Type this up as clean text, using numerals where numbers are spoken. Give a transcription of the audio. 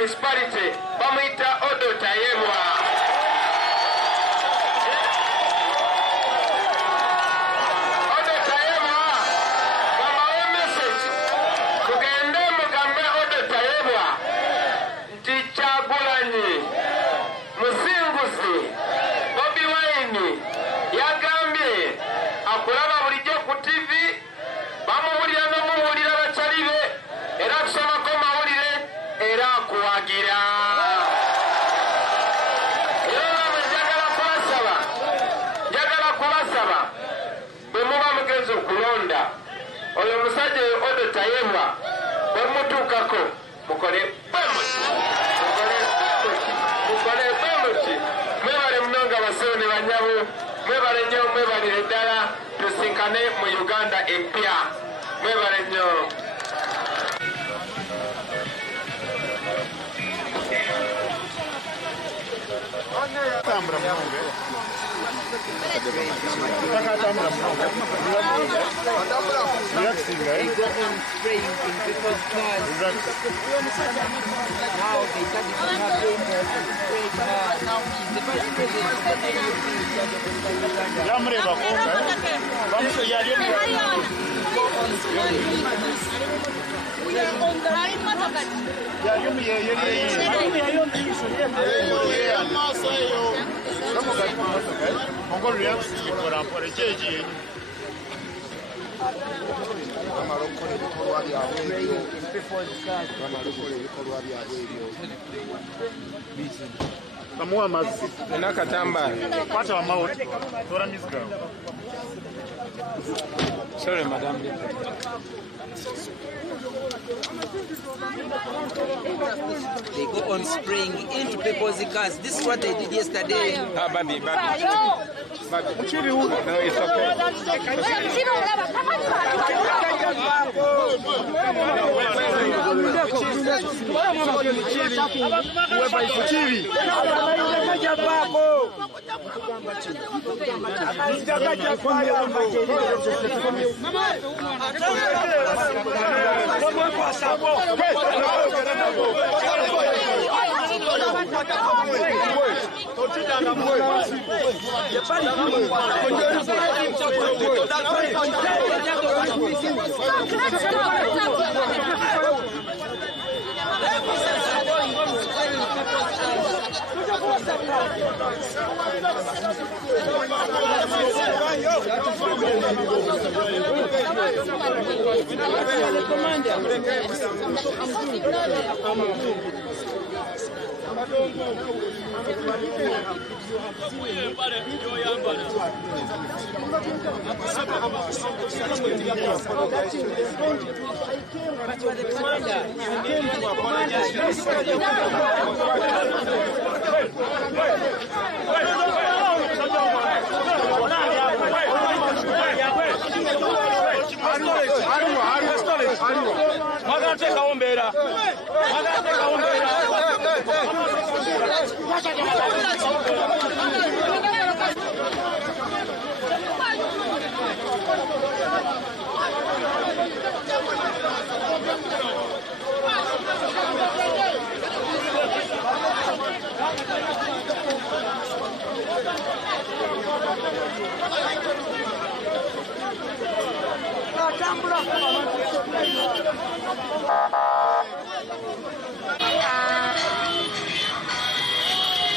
municipality bamuyita Odo Tayebwa. Odo Tayebwa gamawe message tugende mugambe Odo Tayebwa nti Kyagulanyi musinguzi Bobi Wine yagambye akulaba bulijjo ku TV bamuwulira n'omuwulira bakyali be era akusomako mawulire era akuwagira. Era namwe njagala kubasaba bwe muba mugenzi okulonda oyo omusajja Odo Tayebwa bwe mutuukako mukole bemuti. Mwebale munonga basewo ne banyabu, mwebale nnyo, mwebalire ddala tusinkane mu Uganda empya. Mwebale nnyo. Sorry, madam. They go on spraying into people's cars. This is what they did yesterday. Baby. No, it's okay.